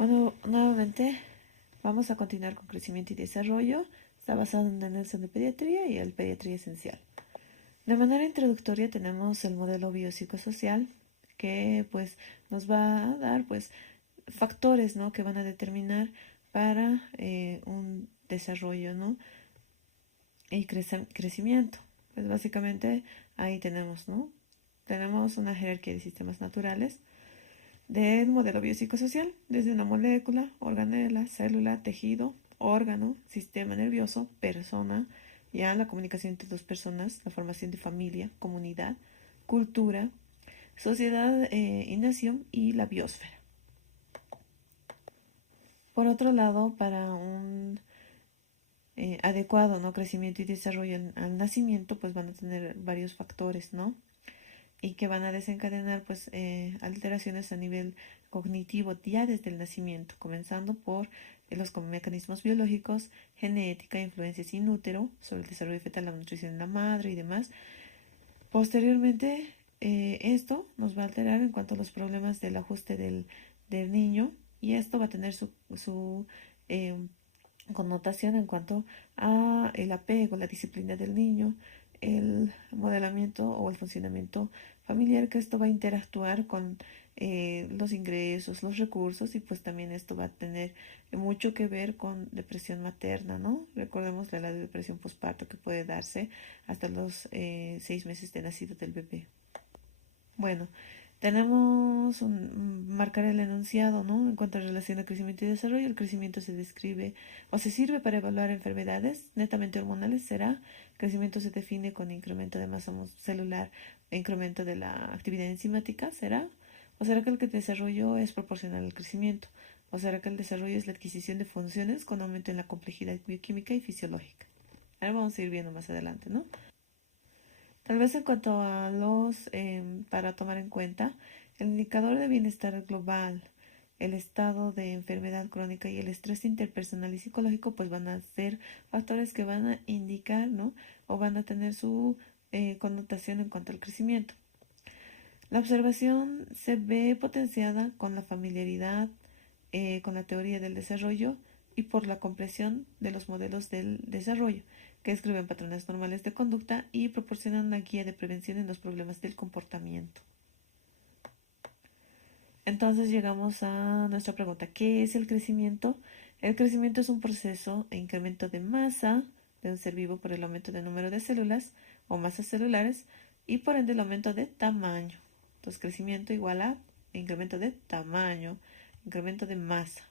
Bueno, nuevamente vamos a continuar con crecimiento y desarrollo. Está basado en la Nelson de pediatría y el pediatría esencial. De manera introductoria tenemos el modelo biopsicosocial que pues nos va a dar pues factores, ¿no?, que van a determinar para un desarrollo, ¿no?, y crecimiento. Pues básicamente ahí tenemos, ¿no? Tenemos una jerarquía de sistemas naturales del modelo biopsicosocial, desde una molécula, organela, célula, tejido, órgano, sistema nervioso, persona, ya la comunicación entre dos personas, la formación de familia, comunidad, cultura, sociedad y nación, y la biosfera. Por otro lado, para un adecuado, ¿no?, crecimiento y desarrollo al nacimiento, pues van a tener varios factores, ¿no?, y que van a desencadenar pues alteraciones a nivel cognitivo ya desde el nacimiento, comenzando por los mecanismos biológicos, genética, influencias in útero sobre el desarrollo fetal, la nutrición en la madre y demás. Posteriormente, esto nos va a alterar en cuanto a los problemas del ajuste del niño, y esto va a tener su eh, connotación en cuanto a el apego, la disciplina del niño, el modelamiento o el funcionamiento familiar, que esto va a interactuar con los ingresos, los recursos, y pues también esto va a tener mucho que ver con depresión materna, ¿no? Recordemos la depresión postparto que puede darse hasta los 6 meses de nacido del bebé. Bueno, tenemos marcar el enunciado, ¿no? En cuanto a relación a crecimiento y desarrollo, el crecimiento se describe o se sirve para evaluar enfermedades netamente hormonales. Será crecimiento se define con incremento de masa celular e incremento de la actividad enzimática. ¿Será? ¿O será que el desarrollo es proporcional al crecimiento? ¿O será que el desarrollo es la adquisición de funciones con aumento en la complejidad bioquímica y fisiológica? Ahora vamos a ir viendo más adelante, ¿no? Tal vez en cuanto a para tomar en cuenta, el indicador de bienestar global, el estado de enfermedad crónica y el estrés interpersonal y psicológico, pues van a ser factores que van a indicar, ¿no?, o van a tener su connotación en cuanto al crecimiento. La observación se ve potenciada con la familiaridad, con la teoría del desarrollo y por la comprensión de los modelos del desarrollo, que describen patrones normales de conducta y proporcionan una guía de prevención en los problemas del comportamiento. Entonces llegamos a nuestra pregunta: ¿qué es el crecimiento? El crecimiento es un proceso de incremento de masa de un ser vivo por el aumento del número de células o masas celulares y por ende el aumento de tamaño. Entonces, crecimiento igual a incremento de tamaño, incremento de masa.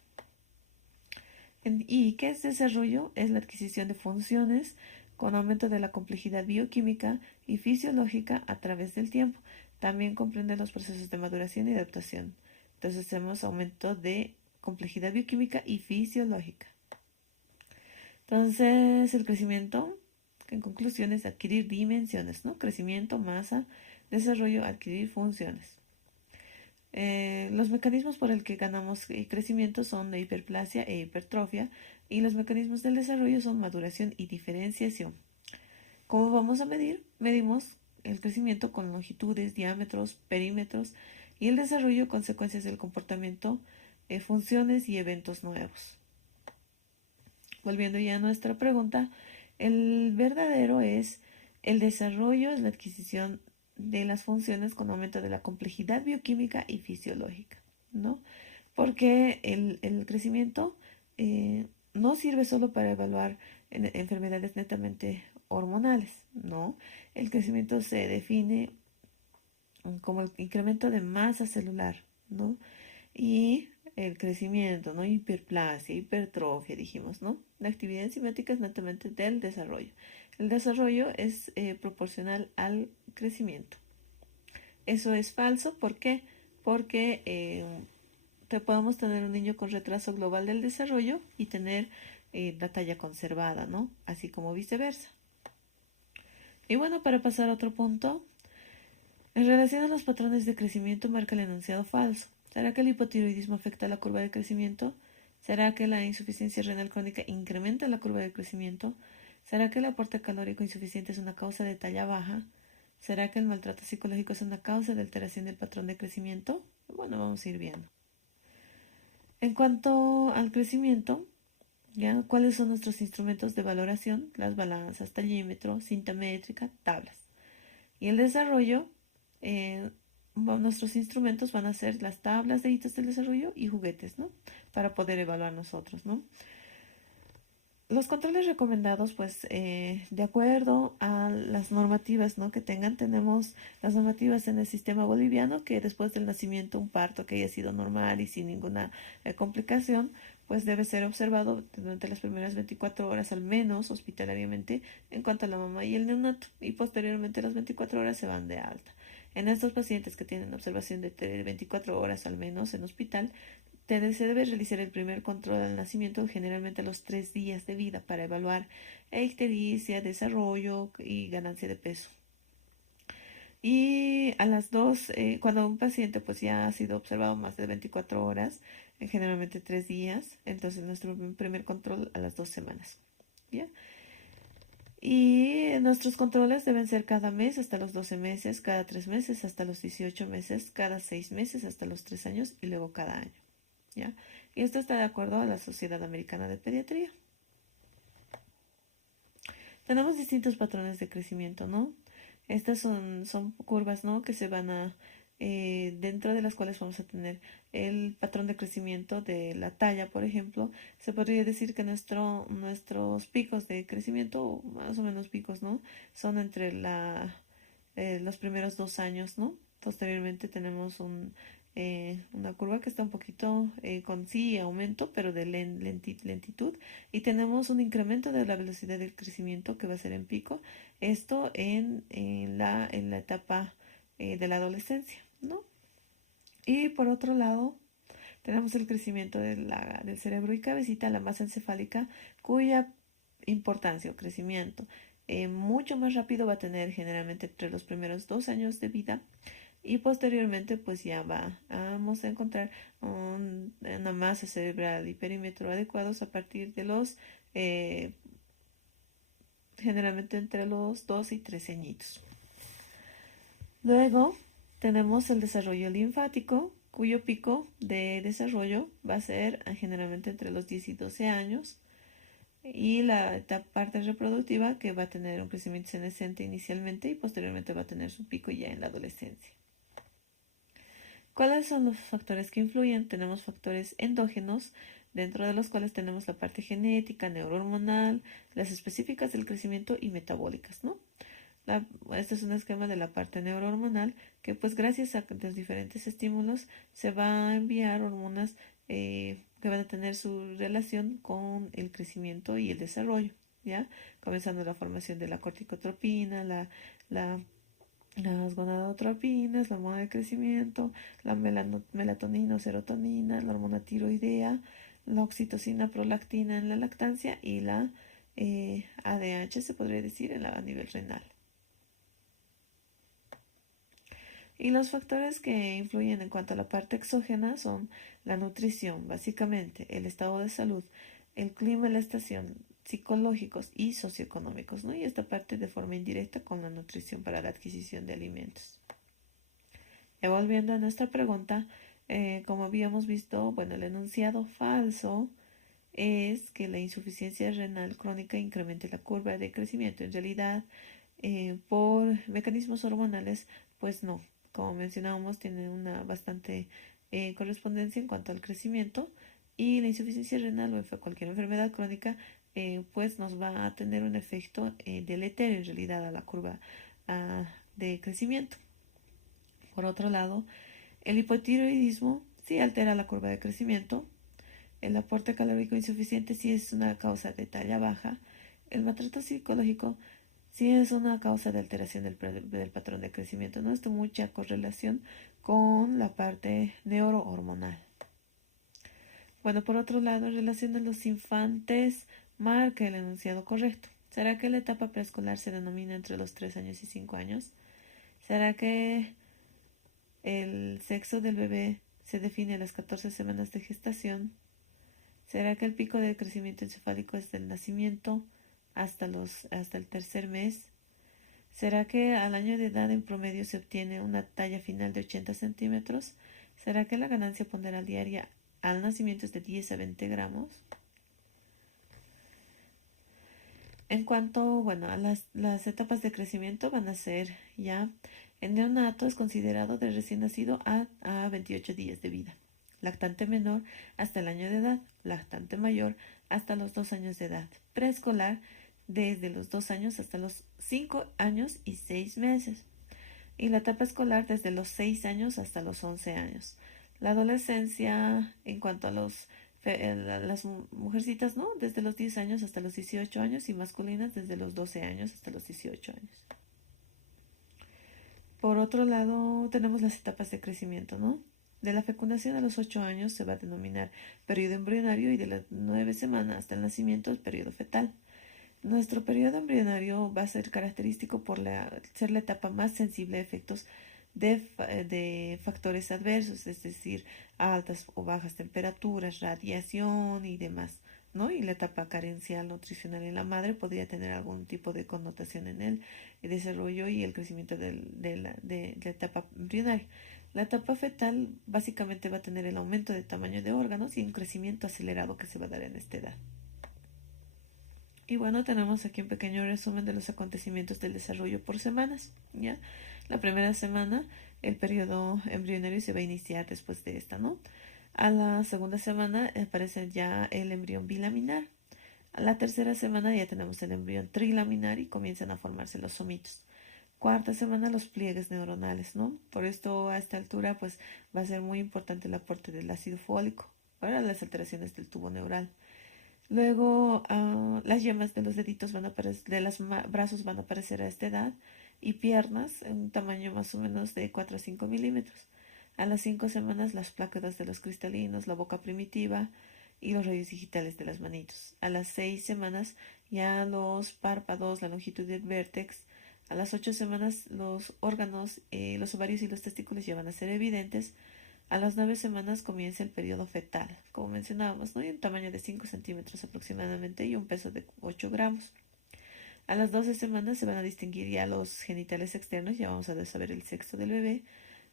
¿Y qué es desarrollo? Es la adquisición de funciones con aumento de la complejidad bioquímica y fisiológica a través del tiempo. También comprende los procesos de maduración y adaptación. Entonces tenemos aumento de complejidad bioquímica y fisiológica. Entonces el crecimiento, en conclusión, es adquirir dimensiones, ¿no? Crecimiento, masa, desarrollo, adquirir funciones. Los mecanismos por el que ganamos crecimiento son de hiperplasia e hipertrofia, y los mecanismos del desarrollo son maduración y diferenciación. ¿Cómo vamos a medir? Medimos el crecimiento con longitudes, diámetros, perímetros, y el desarrollo consecuencias del comportamiento, funciones y eventos nuevos. Volviendo ya a nuestra pregunta, el verdadero es el desarrollo, es la adquisición de las funciones con aumento de la complejidad bioquímica y fisiológica, ¿no? Porque el crecimiento no sirve solo para evaluar enfermedades netamente hormonales, ¿no? El crecimiento se define como el incremento de masa celular, ¿no? Y el crecimiento, ¿no? Hiperplasia, hipertrofia, dijimos, ¿no? La actividad enzimática es netamente del desarrollo. El desarrollo es proporcional al crecimiento. Eso es falso. ¿Por qué? Porque podemos tener un niño con retraso global del desarrollo y tener la talla conservada, ¿no? Así como viceversa. Y bueno, para pasar a otro punto, en relación a los patrones de crecimiento, marca el enunciado falso. ¿Será que el hipotiroidismo afecta la curva de crecimiento? ¿Será que la insuficiencia renal crónica incrementa la curva de crecimiento? ¿Será que el aporte calórico insuficiente es una causa de talla baja? ¿Será que el maltrato psicológico es una causa de alteración del patrón de crecimiento? Bueno, vamos a ir viendo. En cuanto al crecimiento, ¿ya? ¿Cuáles son nuestros instrumentos de valoración? Las balanzas, tallímetro, cinta métrica, tablas. Y el desarrollo, nuestros instrumentos van a ser las tablas de hitos del desarrollo y juguetes, ¿no? Para poder evaluar nosotros, ¿no? Los controles recomendados, pues, de acuerdo a las normativas, ¿no? Que tengan, tenemos las normativas en el sistema boliviano, que después del nacimiento, un parto que haya sido normal y sin ninguna complicación, pues debe ser observado durante las primeras 24 horas al menos hospitalariamente en cuanto a la mamá y el neonato, y posteriormente las 24 horas se van de alta. En estos pacientes que tienen observación de 24 horas al menos en hospital, se debe realizar el primer control al nacimiento, generalmente a los 3 días de vida, para evaluar ictericia, desarrollo y ganancia de peso. Y a las 2, cuando un paciente pues ya ha sido observado más de 24 horas, generalmente 3 días, entonces nuestro primer control a las 2 semanas. ¿Ya? Y nuestros controles deben ser cada mes hasta los 12 meses, cada 3 meses hasta los 18 meses, cada 6 meses hasta los 3 años y luego cada año. ¿Ya? Y esto está de acuerdo a la Sociedad Americana de Pediatría. Tenemos distintos patrones de crecimiento, ¿no? Estas son curvas, ¿no? Que se van a, dentro de las cuales vamos a tener el patrón de crecimiento de la talla, por ejemplo. Se podría decir que nuestros picos de crecimiento, más o menos picos, ¿no? Son entre los primeros 2 años, ¿no? Posteriormente tenemos una curva que está un poquito con sí aumento, pero de lentitud. Y tenemos un incremento de la velocidad del crecimiento que va a ser en pico. Esto en la etapa de la adolescencia, ¿no? Y por otro lado, tenemos el crecimiento del cerebro y cabecita, la masa encefálica, cuya importancia o crecimiento mucho más rápido va a tener generalmente entre los primeros 2 años de vida, y posteriormente pues ya vamos a encontrar una masa cerebral y perímetro adecuados a partir de eh, generalmente entre los 2 y 3 añitos. Luego tenemos el desarrollo linfático, cuyo pico de desarrollo va a ser generalmente entre los 10 y 12 años, y la parte reproductiva, que va a tener un crecimiento senescente inicialmente y posteriormente va a tener su pico ya en la adolescencia. ¿Cuáles son los factores que influyen? Tenemos factores endógenos, dentro de los cuales tenemos la parte genética, neurohormonal, las específicas del crecimiento y metabólicas, ¿no? Este es un esquema de la parte neurohormonal, que pues gracias a los diferentes estímulos se va a enviar hormonas que van a tener su relación con el crecimiento y el desarrollo, ¿ya? Comenzando la formación de la corticotropina, la las gonadotropinas, la hormona de crecimiento, la melatonina o serotonina, la hormona tiroidea, la oxitocina, prolactina en la lactancia y la ADH, se podría decir, a nivel renal. Y los factores que influyen en cuanto a la parte exógena son la nutrición, básicamente, el estado de salud, el clima y la estación, psicológicos y socioeconómicos, ¿no? Y esta parte de forma indirecta con la nutrición para la adquisición de alimentos. Ya volviendo a nuestra pregunta, como habíamos visto, bueno, el enunciado falso es que la insuficiencia renal crónica incremente la curva de crecimiento. En realidad, por mecanismos hormonales, pues no. Como mencionábamos, tiene una bastante correspondencia en cuanto al crecimiento, y la insuficiencia renal o cualquier enfermedad crónica pues nos va a tener un efecto deleterio en realidad a la curva de crecimiento. Por otro lado, el hipotiroidismo sí altera la curva de crecimiento. El aporte calórico insuficiente sí es una causa de talla baja. El maltrato psicológico sí es una causa de alteración del patrón de crecimiento. No está mucha correlación con la parte neurohormonal. Bueno, por otro lado, en relación a los infantes, marca el enunciado correcto. ¿Será que la etapa preescolar se denomina entre los 3 años y 5 años? ¿Será que el sexo del bebé se define a las 14 semanas de gestación? ¿Será que el pico de crecimiento encefálico es del nacimiento hasta el tercer mes? ¿Será que al año de edad en promedio se obtiene una talla final de 80 centímetros? ¿Será que la ganancia ponderal diaria al nacimiento es de 10 a 20 gramos. En cuanto, bueno, a las etapas de crecimiento van a ser ya, el neonato es considerado de recién nacido a 28 días de vida, lactante menor hasta el año de edad, lactante mayor hasta los 2 años de edad, preescolar desde los 2 años hasta los 5 años y 6 meses, y la etapa escolar desde los 6 años hasta los 11 años. La adolescencia, en cuanto a las mujercitas, ¿no? Desde los 10 años hasta los 18 años y masculinas desde los 12 años hasta los 18 años. Por otro lado, tenemos las etapas de crecimiento, ¿no? De la fecundación a los 8 años se va a denominar periodo embrionario y de las 9 semanas hasta el nacimiento el periodo fetal. Nuestro periodo embrionario va a ser característico por ser la etapa más sensible a efectos de factores adversos, es decir, altas o bajas temperaturas, radiación y demás, ¿no? Y la etapa carencial nutricional en la madre podría tener algún tipo de connotación en el desarrollo y el crecimiento de la etapa embrionaria. La etapa fetal básicamente va a tener el aumento de tamaño de órganos y un crecimiento acelerado que se va a dar en esta edad. Y bueno, tenemos aquí un pequeño resumen de los acontecimientos del desarrollo por semanas, ¿ya? La primera semana, el periodo embrionario se va a iniciar después de esta, ¿no? A la segunda semana aparece ya el embrión bilaminar. A la tercera semana ya tenemos el embrión trilaminar y comienzan a formarse los somitos. Cuarta semana, los pliegues neuronales, ¿no? Por esto, a esta altura, pues va a ser muy importante el aporte del ácido fólico para las alteraciones del tubo neural. Luego, las yemas de los deditos van a aparecer, de los brazos van a aparecer a esta edad y piernas en un tamaño más o menos de 4 a 5 milímetros. A las 5 semanas, las placas de los cristalinos, la boca primitiva y los rayos digitales de las manitos. A las 6 semanas, ya los párpados, la longitud del vértex. A las 8 semanas, los órganos, los ovarios y los testículos ya van a ser evidentes. A las 9 semanas comienza el periodo fetal, como mencionábamos, ¿no? Y un tamaño de 5 centímetros aproximadamente y un peso de 8 gramos. A las 12 semanas se van a distinguir ya los genitales externos, ya vamos a saber el sexo del bebé.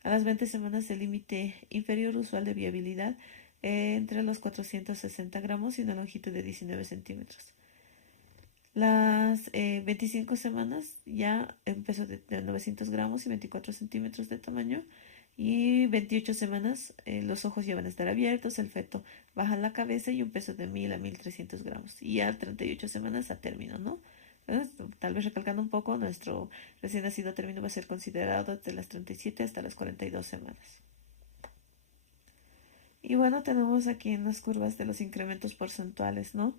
A las 20 semanas el límite inferior usual de viabilidad entre los 460 gramos y una longitud de 19 centímetros. Las 25 semanas ya en peso de 900 gramos y 24 centímetros de tamaño. Y 28 semanas los ojos ya van a estar abiertos, el feto baja la cabeza y un peso de 1000 a 1300 gramos. Y a 38 semanas a término, ¿no? Entonces, tal vez recalcando un poco, nuestro recién nacido a término va a ser considerado desde las 37 hasta las 42 semanas. Y bueno, tenemos aquí en las curvas de los incrementos porcentuales, ¿no?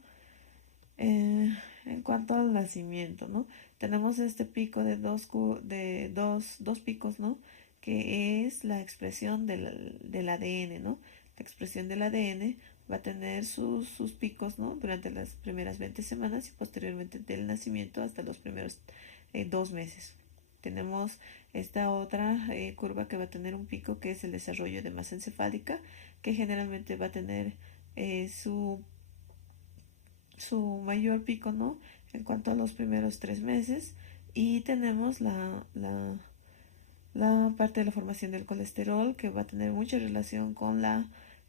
En cuanto al nacimiento, ¿no? Tenemos este pico de dos picos, ¿no? Que es la expresión del ADN, ¿no? La expresión del ADN va a tener sus picos, ¿no? Durante las primeras 20 semanas y posteriormente del nacimiento hasta los primeros 2 meses. Tenemos esta otra curva que va a tener un pico que es el desarrollo de masa encefálica, que generalmente va a tener su mayor pico, ¿no? En cuanto a los primeros 3 meses. Y tenemos la parte de la formación del colesterol, que va a tener mucha relación con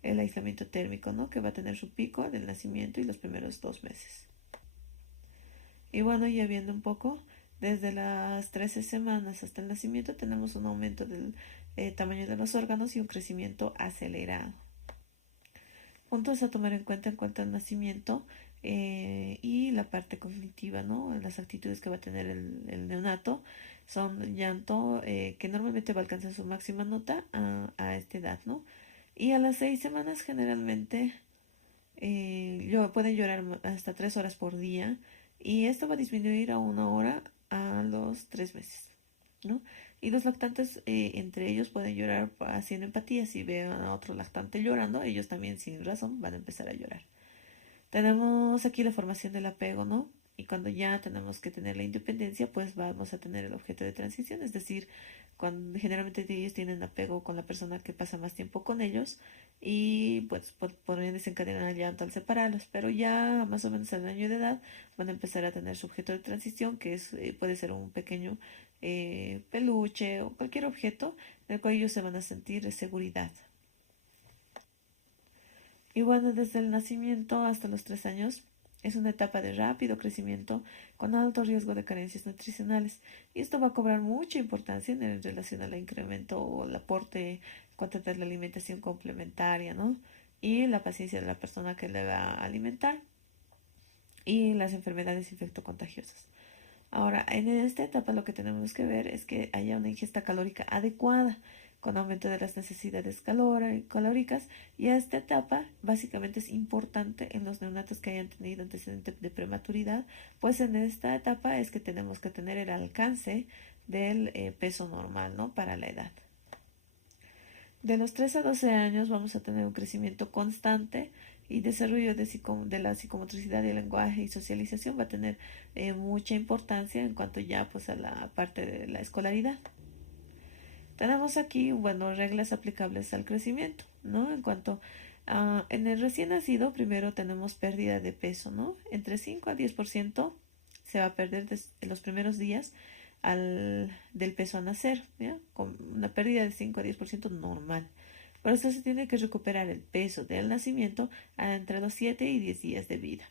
el aislamiento térmico, ¿no? Que va a tener su pico del nacimiento y los primeros 2 meses. Y bueno, ya viendo un poco, desde las 13 semanas hasta el nacimiento tenemos un aumento del tamaño de los órganos y un crecimiento acelerado. Puntos a tomar en cuanto al nacimiento y la parte cognitiva, ¿no? Las actitudes que va a tener el neonato son llanto, que normalmente va a alcanzar su máxima nota a esta edad, ¿no? Y a las 6 semanas generalmente pueden llorar hasta 3 horas por día y esto va a disminuir a 1 hora a los 3 meses, ¿no? Y los lactantes entre ellos pueden llorar haciendo empatía. Si ven a otro lactante llorando, ellos también sin razón van a empezar a llorar. Tenemos aquí la formación del apego, ¿no? Y cuando ya tenemos que tener la independencia, pues vamos a tener el objeto de transición, es decir, cuando generalmente ellos tienen apego con la persona que pasa más tiempo con ellos y pues podrían desencadenar el llanto al separarlos, pero ya más o menos al año de edad van a empezar a tener su objeto de transición, que puede ser un pequeño peluche o cualquier objeto en el cual ellos se van a sentir de seguridad. Y bueno, desde el nacimiento hasta los 3 años es una etapa de rápido crecimiento con alto riesgo de carencias nutricionales. Y esto va a cobrar mucha importancia en relación al incremento o el aporte en cuanto a la alimentación complementaria, ¿no? Y la paciencia de la persona que le va a alimentar y las enfermedades infectocontagiosas. Ahora, en esta etapa lo que tenemos que ver es que haya una ingesta calórica adecuada, con aumento de las necesidades calóricas, y a esta etapa básicamente es importante en los neonatos que hayan tenido antecedentes de prematuridad, pues en esta etapa es que tenemos que tener el alcance del peso normal, ¿no? Para la edad. De los 3 a 12 años vamos a tener un crecimiento constante y desarrollo de la psicomotricidad y el lenguaje y socialización va a tener mucha importancia en cuanto ya pues a la parte de la escolaridad. Tenemos aquí, bueno, reglas aplicables al crecimiento, ¿no? En cuanto en el recién nacido, primero tenemos pérdida de peso, ¿no? Entre 5 a 10% se va a perder en los primeros días del peso a nacer, ¿ya? Con una pérdida de 5 a 10% normal. Pero esto se tiene que recuperar el peso del nacimiento entre los 7 y 10 días de vida.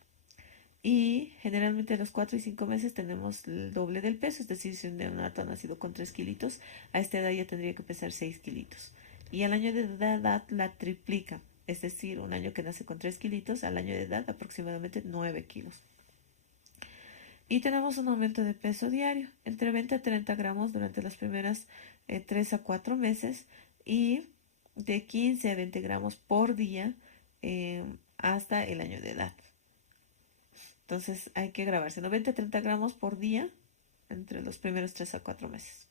Y generalmente a los 4 y 5 meses tenemos el doble del peso, es decir, si un neonato ha nacido con 3 kilitos, a esta edad ya tendría que pesar 6 kilitos. Y al año de edad la triplica, es decir, un año que nace con 3 kilitos, al año de edad aproximadamente 9 kilos. Y tenemos un aumento de peso diario, entre 20 a 30 gramos durante las primeras 3 a 4 meses y de 15 a 20 gramos por día hasta el año de edad. Entonces hay que grabarse 90 a 30 gramos por día entre los primeros 3 a 4 meses.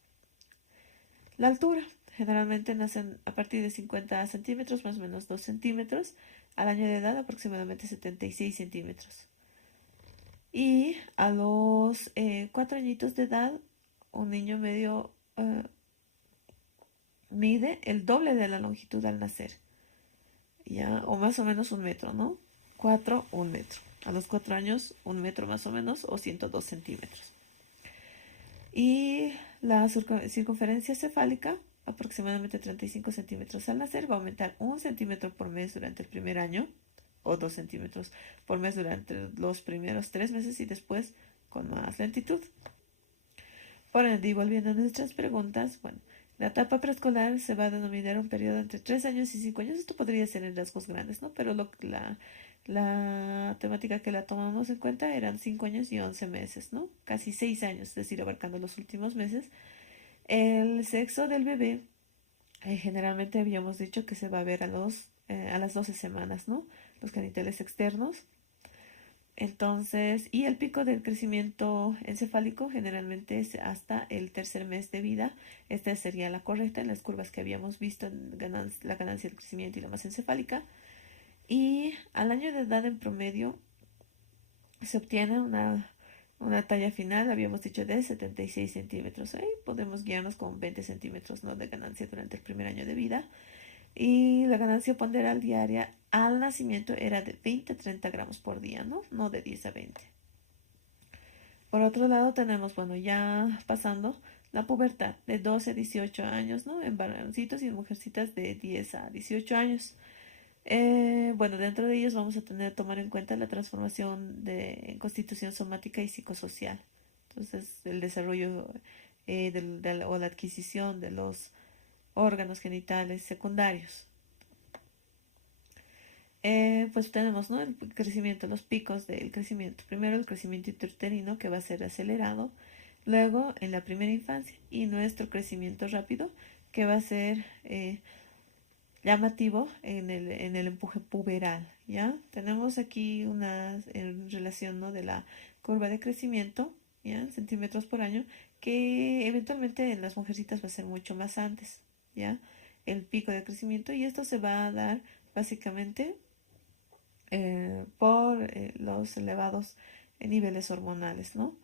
La altura. Generalmente nacen a partir de 50 centímetros, más o menos 2 centímetros. Al año de edad aproximadamente 76 centímetros. Y a los 4 añitos de edad, un niño medio mide el doble de la longitud al nacer. ¿Ya? O más o menos 1 metro, ¿no? 4, 1 metro. A los 4 años, 1 metro más o menos, o 102 centímetros. Y la circunferencia cefálica, aproximadamente 35 centímetros al nacer, va a aumentar 1 centímetro por mes durante el primer año, o 2 centímetros por mes durante los primeros 3 meses y después con más lentitud. Por ende, y volviendo a nuestras preguntas, bueno, la etapa preescolar se va a denominar un periodo entre 3 años y 5 años. Esto podría ser en rasgos grandes, ¿no? Pero la temática que la tomamos en cuenta eran 5 años y 11 meses, ¿no? Casi 6 años, es decir, abarcando los últimos meses. El sexo del bebé, generalmente habíamos dicho que se va a ver a las 12 semanas, ¿no? Los genitales externos. Entonces, y el pico del crecimiento encefálico generalmente es hasta el tercer mes de vida. Esta sería la correcta en las curvas que habíamos visto en la ganancia del crecimiento y la masa encefálica. Y al año de edad en promedio se obtiene una talla final, habíamos dicho, de 76 centímetros. Ahí podemos guiarnos con 20 centímetros, ¿no?, de ganancia durante el primer año de vida. Y la ganancia ponderal diaria al nacimiento era de 20 a 30 gramos por día, ¿no? No de 10 a 20. Por otro lado tenemos, bueno, ya pasando la pubertad de 12 a 18 años, ¿no? En varoncitos y en mujercitas de 10 a 18 años. Bueno, dentro de ellos vamos a tomar en cuenta la transformación de constitución somática y psicosocial. Entonces, el desarrollo o la adquisición de los órganos genitales secundarios. Pues tenemos, ¿no?, el crecimiento, los picos del crecimiento. Primero el crecimiento intrauterino, que va a ser acelerado, luego en la primera infancia, y nuestro crecimiento rápido, que va a ser llamativo en el empuje puberal, ¿ya? Tenemos aquí una relación, ¿no?, de la curva de crecimiento, ¿ya?, en centímetros por año, que eventualmente en las mujercitas va a ser mucho más antes, ¿ya?, el pico de crecimiento, y esto se va a dar básicamente por los elevados niveles hormonales, ¿no?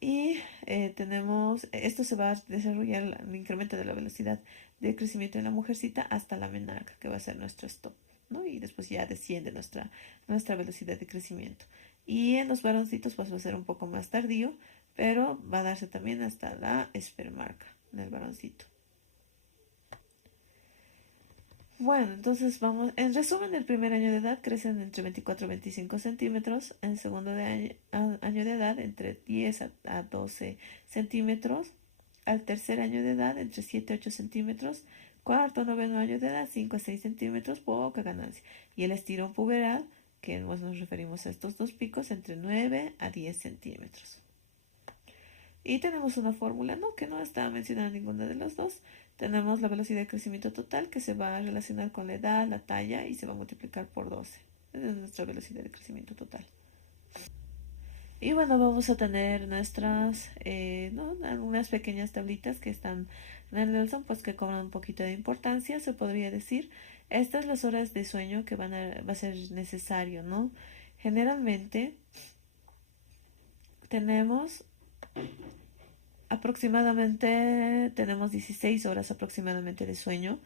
Y esto se va a desarrollar el incremento de la velocidad de crecimiento en la mujercita hasta la menarca, que va a ser nuestro stop, ¿no? Y después ya desciende nuestra velocidad de crecimiento. Y en los varoncitos pues va a ser un poco más tardío, pero va a darse también hasta la espermarca en el varoncito. Bueno, entonces vamos, en resumen, el primer año de edad crecen entre 24 y 25 centímetros, en segundo año de edad entre 10 a 12 centímetros, al tercer año de edad entre 7 a 8 centímetros, cuarto, noveno año de edad 5 a 6 centímetros, poca ganancia. Y el estirón puberal, que nos referimos a estos dos picos, entre 9 a 10 centímetros. Y tenemos una fórmula, ¿no? Que no está mencionada ninguna de las dos. Tenemos la velocidad de crecimiento total que se va a relacionar con la edad, la talla y se va a multiplicar por 12. Esa es nuestra velocidad de crecimiento total. Y bueno, vamos a tener nuestras, ¿no? Algunas pequeñas tablitas que están en el Nelson, pues que cobran un poquito de importancia, se podría decir. Estas las horas de sueño que va a ser necesario, ¿no? Generalmente tenemos aproximadamente, tenemos 16 horas aproximadamente de sueño,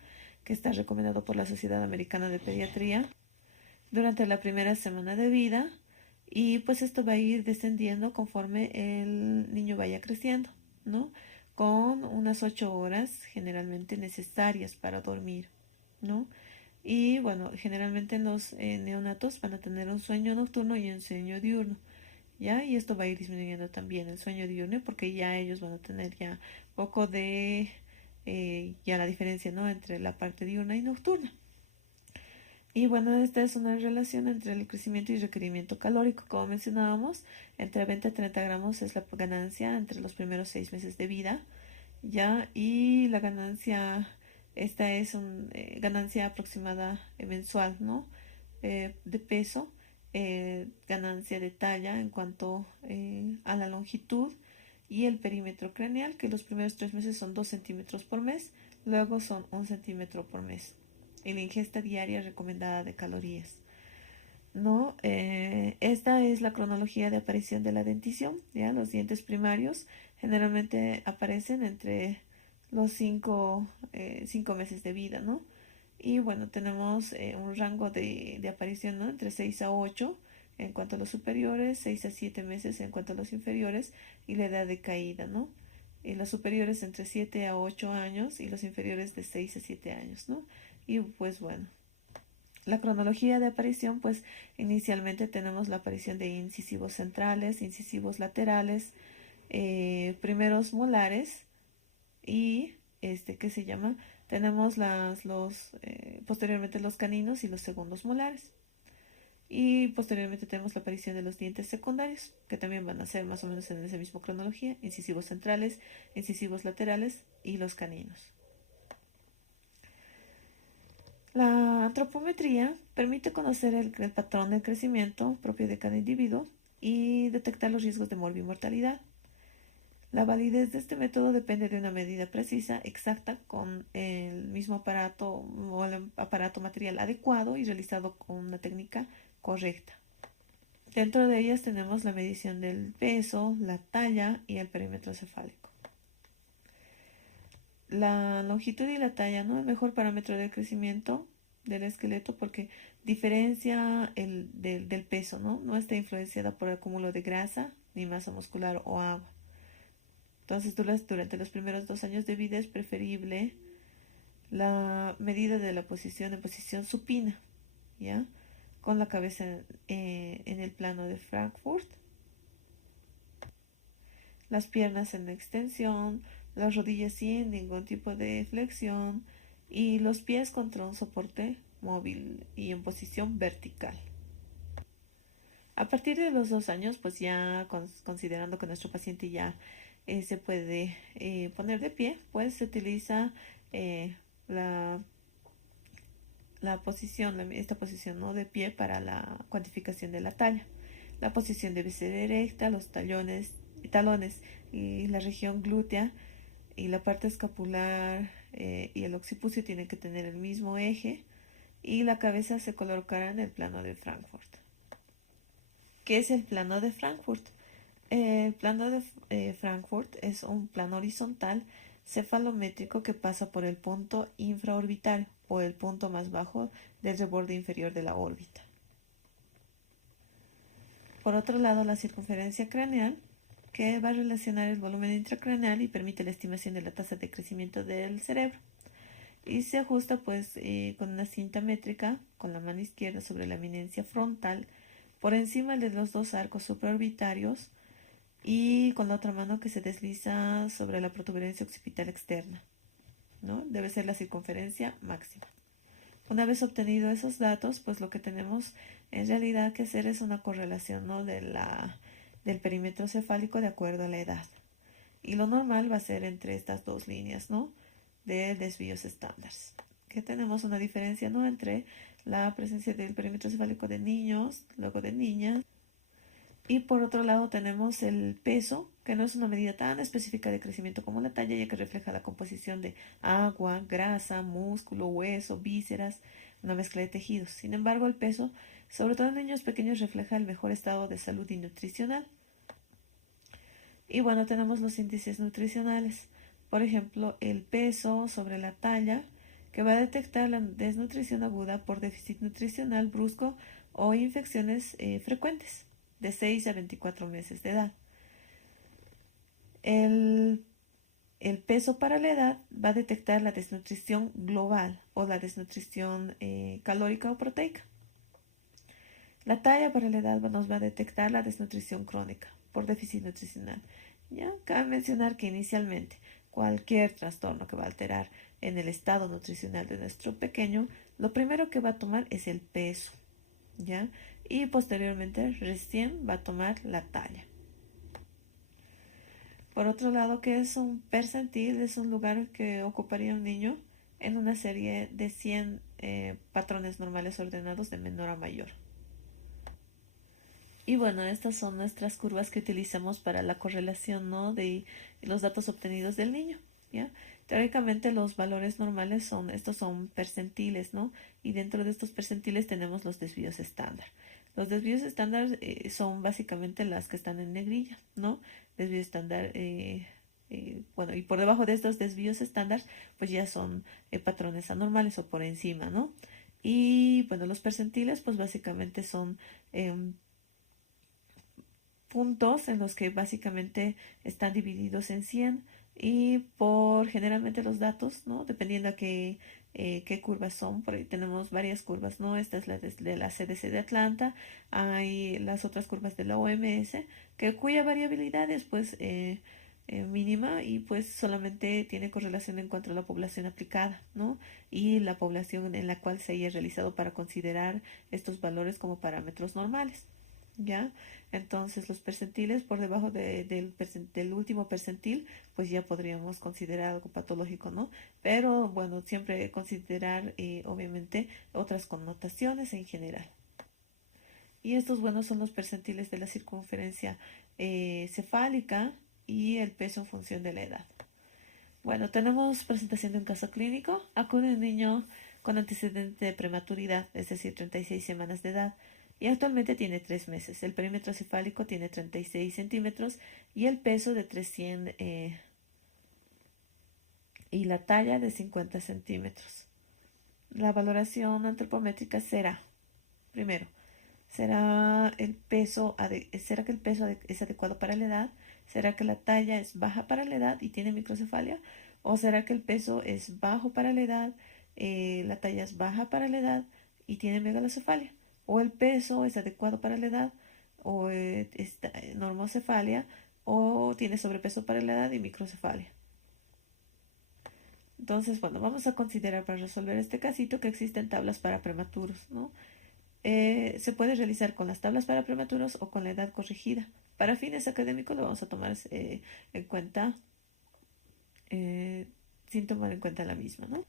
que está recomendado por la Sociedad Americana de Pediatría durante la primera semana de vida, y pues esto va a ir descendiendo conforme el niño vaya creciendo, ¿no? Con unas 8 horas generalmente necesarias para dormir, ¿no? Y bueno, generalmente los neonatos van a tener un sueño nocturno y un sueño diurno. ¿Ya? Y esto va a ir disminuyendo también el sueño diurno porque ya ellos van a tener ya poco de, ya la diferencia, ¿no? Entre la parte diurna y nocturna. Y bueno, esta es una relación entre el crecimiento y requerimiento calórico. Como mencionábamos, entre 20 a 30 gramos es la ganancia entre los primeros 6 meses de vida, ¿ya? Y la ganancia, esta es una ganancia aproximada mensual, ¿no? De peso, ganancia de talla en cuanto a la longitud y el perímetro craneal, que los primeros 3 meses son 2 centímetros por mes, luego son 1 centímetro por mes. Y la ingesta diaria recomendada de calorías. ¿No? Esta es la cronología de aparición de la dentición. ¿Ya? Los dientes primarios generalmente aparecen entre los 5 meses de vida, ¿no? Y bueno, tenemos un rango de aparición, ¿no? Entre 6 a 8 en cuanto a los superiores, 6 a 7 meses en cuanto a los inferiores y la edad de caída, ¿no? Y los superiores entre 7 a 8 años y los inferiores de 6 a 7 años, ¿no? Y pues bueno, la cronología de aparición, pues inicialmente tenemos la aparición de incisivos centrales, incisivos laterales, primeros molares y ¿qué se llama? Tenemos posteriormente los caninos y los segundos molares. Y posteriormente tenemos la aparición de los dientes secundarios, que también van a ser más o menos en esa misma cronología, incisivos centrales, incisivos laterales y los caninos. La antropometría permite conocer el patrón de crecimiento propio de cada individuo y detectar los riesgos de morbimortalidad. La validez de este método depende de una medida precisa, exacta, con el mismo aparato o el aparato material adecuado y realizado con una técnica correcta. Dentro de ellas tenemos la medición del peso, la talla y el perímetro cefálico. La longitud y la talla, ¿no? El mejor parámetro de crecimiento del esqueleto porque diferencia del peso, ¿no? No está influenciada por el acúmulo de grasa, ni masa muscular o agua. Entonces, durante los primeros 2 años de vida es preferible la medida de la posición en posición supina, ¿ya? Con la cabeza en el plano de Frankfurt, las piernas en extensión, las rodillas sin ningún tipo de flexión y los pies contra un soporte móvil y en posición vertical. A partir de los 2 años, pues ya considerando que nuestro paciente ya se puede poner de pie, pues se utiliza la, la posición, esta posición, ¿no? De pie para la cuantificación de la talla. La posición debe ser erecta, los talones y la región glútea y la parte escapular y el occipucio tienen que tener el mismo eje y la cabeza se colocará en el plano de Frankfurt. ¿Qué es el plano de Frankfurt? El plano de Frankfurt es un plano horizontal cefalométrico que pasa por el punto infraorbitario o el punto más bajo del reborde inferior de la órbita. Por otro lado, la circunferencia craneal, que va a relacionar el volumen intracraneal y permite la estimación de la tasa de crecimiento del cerebro. y se ajusta pues con una cinta métrica con la mano izquierda sobre la eminencia frontal por encima de los dos arcos supraorbitarios y con la otra mano que se desliza sobre la protuberancia occipital externa, ¿no? Debe ser la circunferencia máxima. Una vez obtenido esos datos, pues lo que tenemos en realidad que hacer es una correlación, ¿no? Del perímetro cefálico de acuerdo a la edad. Y lo normal va a ser entre estas dos líneas, ¿no? De desvíos estándares. Que tenemos una diferencia, ¿no? Entre la presencia del perímetro cefálico de niños, luego de niñas. Y por otro lado tenemos el peso, que no es una medida tan específica de crecimiento como la talla, ya que refleja la composición de agua, grasa, músculo, hueso, vísceras, una mezcla de tejidos. Sin embargo, el peso, sobre todo en niños pequeños, refleja el mejor estado de salud y nutricional. Y bueno, tenemos los índices nutricionales. Por ejemplo, el peso sobre la talla, que va a detectar la desnutrición aguda por déficit nutricional brusco o infecciones frecuentes de 6 a 24 meses de edad. El, el peso para la edad va a detectar la desnutrición global o la desnutrición calórica o proteica. La talla para la edad nos va a detectar la desnutrición crónica por déficit nutricional. Ya cabe mencionar que inicialmente cualquier trastorno que va a alterar en el estado nutricional de nuestro pequeño, lo primero que va a tomar es el peso, ¿ya? Y posteriormente recién va a tomar la talla. Por otro lado, ¿qué es un percentil? Es un lugar que ocuparía un niño en una serie de 100 patrones normales ordenados de menor a mayor. Y bueno, estas son nuestras curvas que utilizamos para la correlación, ¿no? De los datos obtenidos del niño, ¿ya? Teóricamente los valores normales estos son percentiles, ¿no? Y dentro de estos percentiles tenemos los desvíos estándar. Los desvíos estándar son básicamente las que están en negrilla, ¿no? Desvío estándar, bueno, y por debajo de estos desvíos estándar, pues ya son patrones anormales o por encima, ¿no? Y bueno, los percentiles, pues básicamente son puntos en los que básicamente están divididos en 100 y por generalmente los datos, ¿no? Dependiendo a qué curvas son, por ahí tenemos varias curvas, ¿no? Esta es la de la CDC de Atlanta, hay las otras curvas de la OMS, cuya variabilidad es pues mínima y pues solamente tiene correlación en cuanto a la población aplicada, ¿no? Y la población en la cual se haya realizado para considerar estos valores como parámetros normales. ¿Ya? Entonces los percentiles por debajo del último percentil, pues ya podríamos considerar algo patológico, ¿no? Pero bueno, siempre considerar obviamente otras connotaciones en general. Y estos, bueno, son los percentiles de la circunferencia cefálica y el peso en función de la edad. Bueno, tenemos presentación de un caso clínico. Acude un niño con antecedente de prematuridad, es decir, 36 semanas de edad, y actualmente tiene 3 meses. El perímetro cefálico tiene 36 centímetros y el peso de 300 y la talla de 50 centímetros. La valoración antropométrica será, primero, ¿será que el peso es adecuado para la edad? ¿Será que la talla es baja para la edad y tiene microcefalia? ¿O será que el peso es bajo para la edad, la talla es baja para la edad y tiene megalocefalia? ¿O el peso es adecuado para la edad o está normocefalia o tiene sobrepeso para la edad y microcefalia? Entonces, bueno, vamos a considerar para resolver este casito que existen tablas para prematuros, ¿no? Se puede realizar con las tablas para prematuros o con la edad corregida. Para fines académicos lo vamos a tomar en cuenta sin tomar en cuenta la misma, ¿no?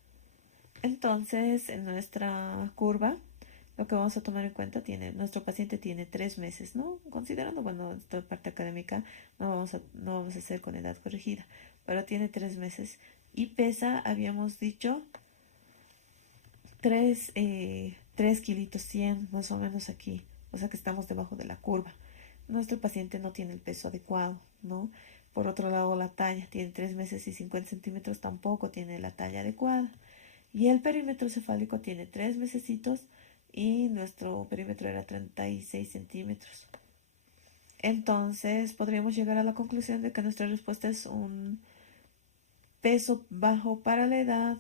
Entonces, en nuestra curva, lo que vamos a tomar en cuenta nuestro paciente tiene 3 meses, ¿no? Considerando, bueno, esta parte académica no vamos a hacer con edad corregida, pero tiene 3 meses y pesa, habíamos dicho, 3 kilitos 100 más o menos aquí, o sea que estamos debajo de la curva. Nuestro paciente no tiene el peso adecuado, ¿no? Por otro lado, la talla, tiene 3 meses y 50 centímetros, tampoco tiene la talla adecuada. Y el perímetro cefálico tiene 3 mesecitos y nuestro perímetro era 36 centímetros. Entonces podríamos llegar a la conclusión de que nuestra respuesta es un peso bajo para la edad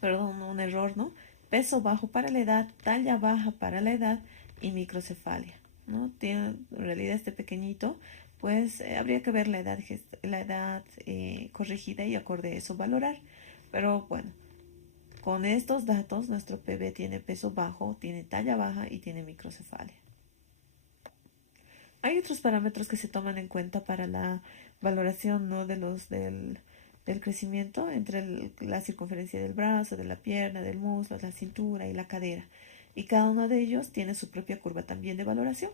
perdón, un error, ¿no? Peso bajo para la edad, talla baja para la edad y microcefalia, ¿no? Tiene, en realidad este pequeñito, pues habría que ver la edad corregida y acorde a eso valorar. Pero bueno, con estos datos, nuestro PB tiene peso bajo, tiene talla baja y tiene microcefalia. Hay otros parámetros que se toman en cuenta para la valoración, ¿no? Del crecimiento entre la circunferencia del brazo, de la pierna, del muslo, la cintura y la cadera. Y cada uno de ellos tiene su propia curva también de valoración.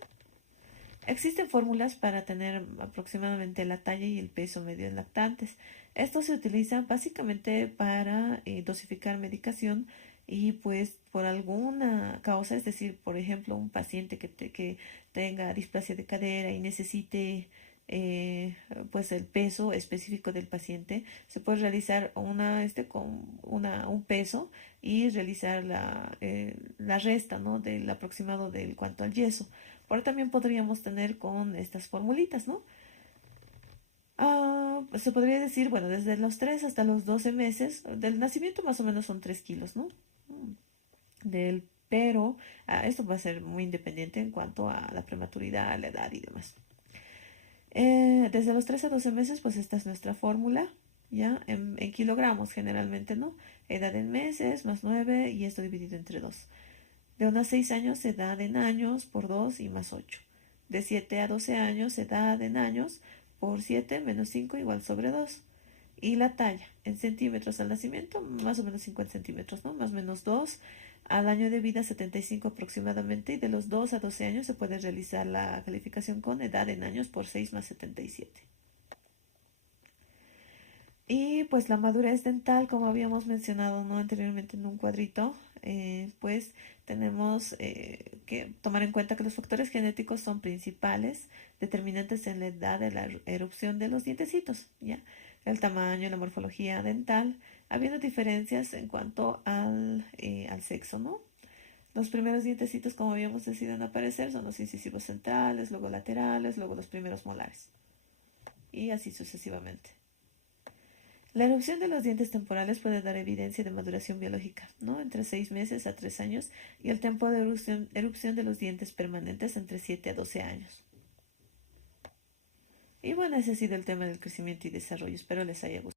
Existen fórmulas para tener aproximadamente la talla y el peso medio en lactantes. Esto se utiliza básicamente para dosificar medicación y pues por alguna causa, es decir, por ejemplo, un paciente que tenga displasia de cadera y necesite pues el peso específico del paciente, se puede realizar un peso y realizar la resta, ¿no? Del aproximado del cuanto al yeso. Ahora también podríamos tener con estas formulitas, ¿no? Pues se podría decir, bueno, desde los 3 hasta los 12 meses, del nacimiento más o menos son 3 kilos, ¿no? Pero esto va a ser muy independiente en cuanto a la prematuridad, la edad y demás. Desde los 3 a 12 meses, pues esta es nuestra fórmula, ¿ya? En kilogramos generalmente, ¿no? Edad en meses más 9 y esto dividido entre 2. De 1 a 6 años, edad en años por 2 y más 8. De 7 a 12 años, edad en años por 7 menos 5 igual sobre 2. Y la talla en centímetros al nacimiento, más o menos 50 centímetros, ¿no? Más o menos 2. Al año de vida, 75 aproximadamente. Y de los 2 a 12 años se puede realizar la calificación con edad en años por 6 más 77. Y pues la madurez dental, como habíamos mencionado, ¿no? Anteriormente en un cuadrito, pues tenemos que tomar en cuenta que los factores genéticos son principales determinantes en la edad de la erupción de los dientecitos, ¿ya? El tamaño, la morfología dental, habiendo diferencias en cuanto al sexo, ¿no? Los primeros dientecitos, como habíamos decidido en aparecer, son los incisivos centrales, luego laterales, luego los primeros molares, y así sucesivamente. La erupción de los dientes temporales puede dar evidencia de maduración biológica, ¿no? Entre 6 meses a 3 años y el tiempo de erupción de los dientes permanentes entre 7 a 12 años. Y bueno, ese ha sido el tema del crecimiento y desarrollo. Espero les haya gustado.